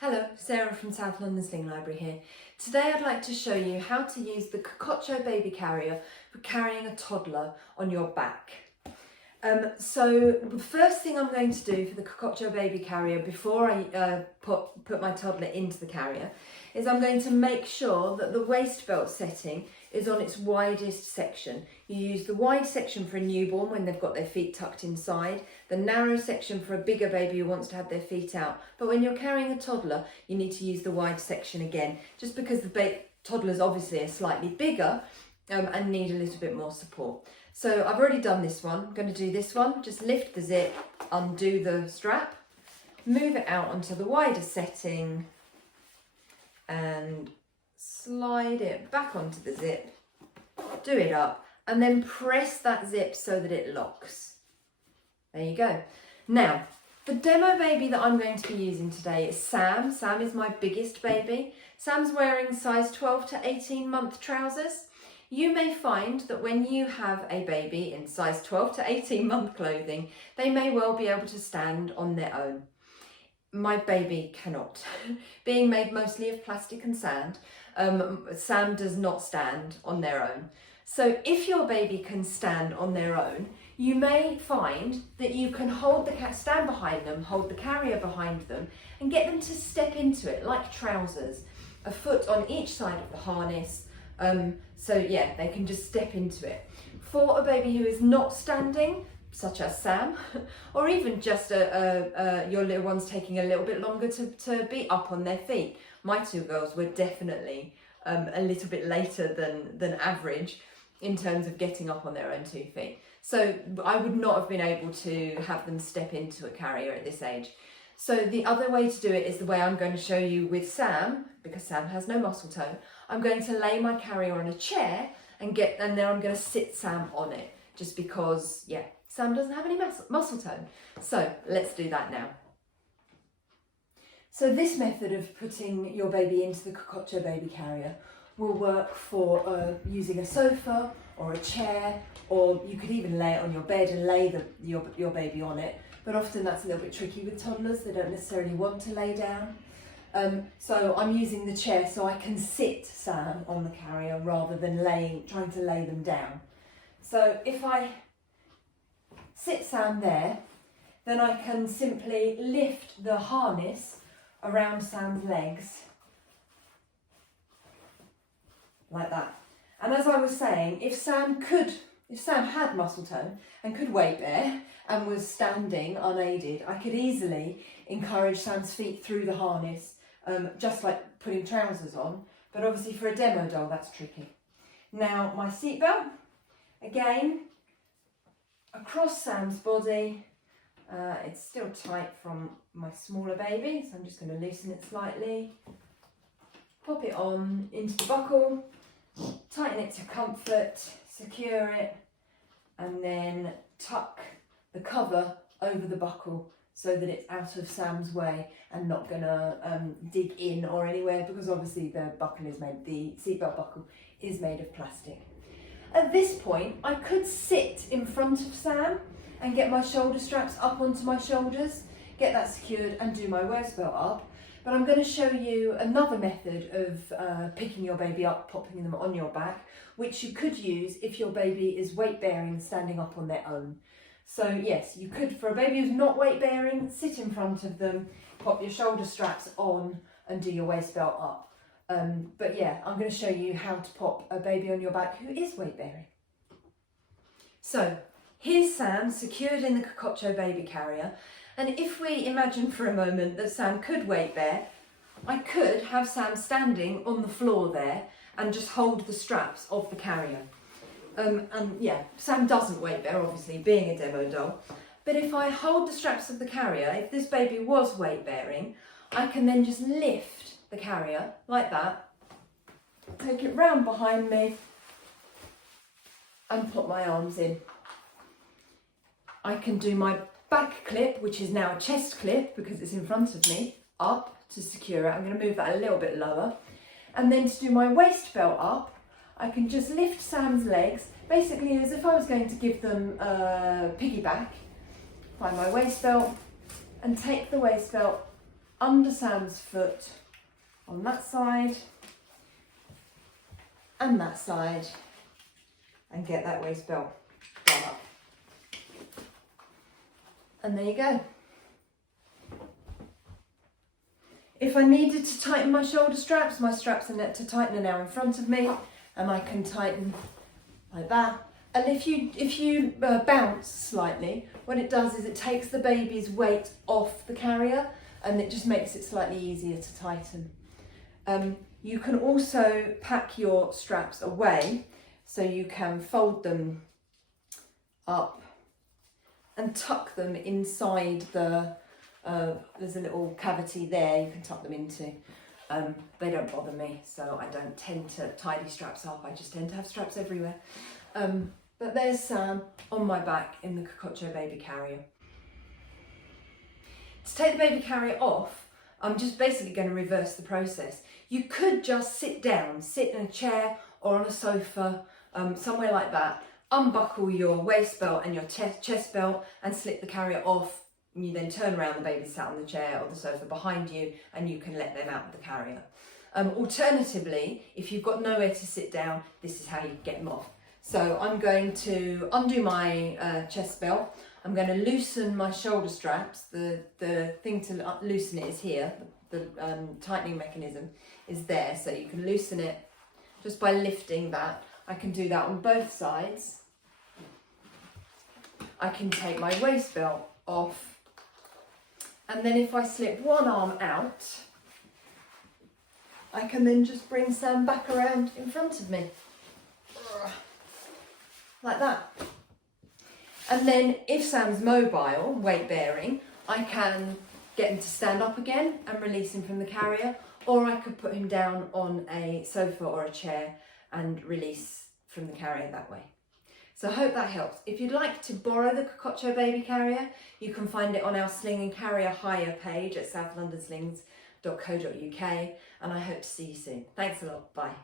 Hello, Sarah from South London Sling Library here. Today I'd like to show you how to use the Cococho Baby Carrier for carrying a toddler on your back. So the first thing I'm going to do for the Cococho Baby Carrier before I put my toddler into the carrier is I'm going to make sure that the waist belt setting is on its widest section. You use the wide section for a newborn when they've got their feet tucked inside, the narrow section for a bigger baby who wants to have their feet out. But when you're carrying a toddler, you need to use the wide section again, just because the toddlers obviously are slightly bigger and need a little bit more support. So I've already done this one. I'm going to do this one. Just lift the zip, undo the strap, move it out onto the wider setting and slide it back onto the zip, do it up, and then press that zip so that it locks. There you go. Now, the demo baby that I'm going to be using today is Sam. Sam is my biggest baby. Sam's wearing size 12 to 18 month trousers. You may find that when you have a baby in size 12 to 18 month clothing, they may well be able to stand on their own. My baby cannot. Being made mostly of plastic and sand, Sam does not stand on their own. So if your baby can stand on their own, you may find that you can stand behind them, hold the carrier behind them, and get them to step into it like trousers, a foot on each side of the harness. So yeah, they can just step into it. For a baby who is not standing, such as Sam, or even just your little one's taking a little bit longer to be up on their feet. My two girls were definitely a little bit later than average in terms of getting up on their own 2 feet. So I would not have been able to have them step into a carrier at this age. So the other way to do it is the way I'm going to show you with Sam, because Sam has no muscle tone. I'm going to lay my carrier on a chair and then I'm going to sit Sam on it, just because, yeah, Sam doesn't have any muscle tone. So let's do that now. So this method of putting your baby into the Cococho Baby Carrier will work for using a sofa or a chair, or you could even lay it on your bed and lay your baby on it. But often that's a little bit tricky with toddlers. They don't necessarily want to lay down. So I'm using the chair so I can sit Sam on the carrier rather than trying to lay them down. So if I sit Sam there, then I can simply lift the harness around Sam's legs like that. And as I was saying, if Sam had muscle tone and could weight bear and was standing unaided, I could easily encourage Sam's feet through the harness, just like putting trousers on. But obviously for a demo doll, that's tricky. Now my seatbelt, again, across Sam's body. It's still tight from my smaller baby, so I'm just going to loosen it slightly. Pop it on into the buckle, tighten it to comfort, secure it, and then tuck the cover over the buckle so that it's out of Sam's way and not going to dig in or anywhere, because obviously the seatbelt buckle is made of plastic. At this point, I could sit in front of Sam and get my shoulder straps up onto my shoulders, get that secured and do my waist belt up. But I'm going to show you another method of picking your baby up, popping them on your back, which you could use if your baby is weight bearing and standing up on their own. So yes, you could, for a baby who's not weight bearing, sit in front of them, pop your shoulder straps on and do your waist belt up. But yeah, I'm going to show you how to pop a baby on your back who is weight bearing. So here's Sam secured in the Cococho Baby Carrier, and if we imagine for a moment that Sam could weight bear, I could have Sam standing on the floor there and just hold the straps of the carrier. And yeah, Sam doesn't weight bear, obviously, being a demo doll, but if I hold the straps of the carrier, if this baby was weight bearing, I can then just lift the carrier like that, take it round behind me and put my arms in. I can do my back clip, which is now a chest clip because it's in front of me, up to secure it. I'm going to move that a little bit lower. And then to do my waist belt up, I can just lift Sam's legs, basically as if I was going to give them a piggyback. Find my waist belt and take the waist belt under Sam's foot on that side and that side, and get that waist belt done up. And there you go. If I needed to tighten my shoulder straps, my straps are to tighten are now in front of me, and I can tighten like that. And if you bounce slightly, what it does is it takes the baby's weight off the carrier, and it just makes it slightly easier to tighten. You can also pack your straps away, so you can fold them up and tuck them inside the, there's a little cavity there you can tuck them into. They don't bother me, so I don't tend to tidy straps up, I just tend to have straps everywhere. But there's Sam on my back in the Cococho Baby Carrier. To take the baby carrier off, I'm just basically going to reverse the process. You could just sit down, sit in a chair or on a sofa, somewhere like that, unbuckle your waist belt and your chest belt and slip the carrier off, and you then turn around, the baby's sat on the chair or the sofa behind you, and you can let them out of the carrier. Alternatively, if you've got nowhere to sit down, this is how you get them off. So I'm going to undo my chest belt. I'm going to loosen my shoulder straps. The thing to loosen it is here. The tightening mechanism is there, so you can loosen it just by lifting that. I can do that on both sides. I can take my waist belt off, and then if I slip one arm out, I can then just bring Sam back around in front of me, like that. And then if Sam's mobile, weight bearing, I can get him to stand up again and release him from the carrier, or I could put him down on a sofa or a chair and release from the carrier that way. So I hope that helps. If you'd like to borrow the Cococho Baby Carrier, you can find it on our Sling and Carrier hire page at southlondonslings.co.uk, and I hope to see you soon. Thanks a lot. Bye.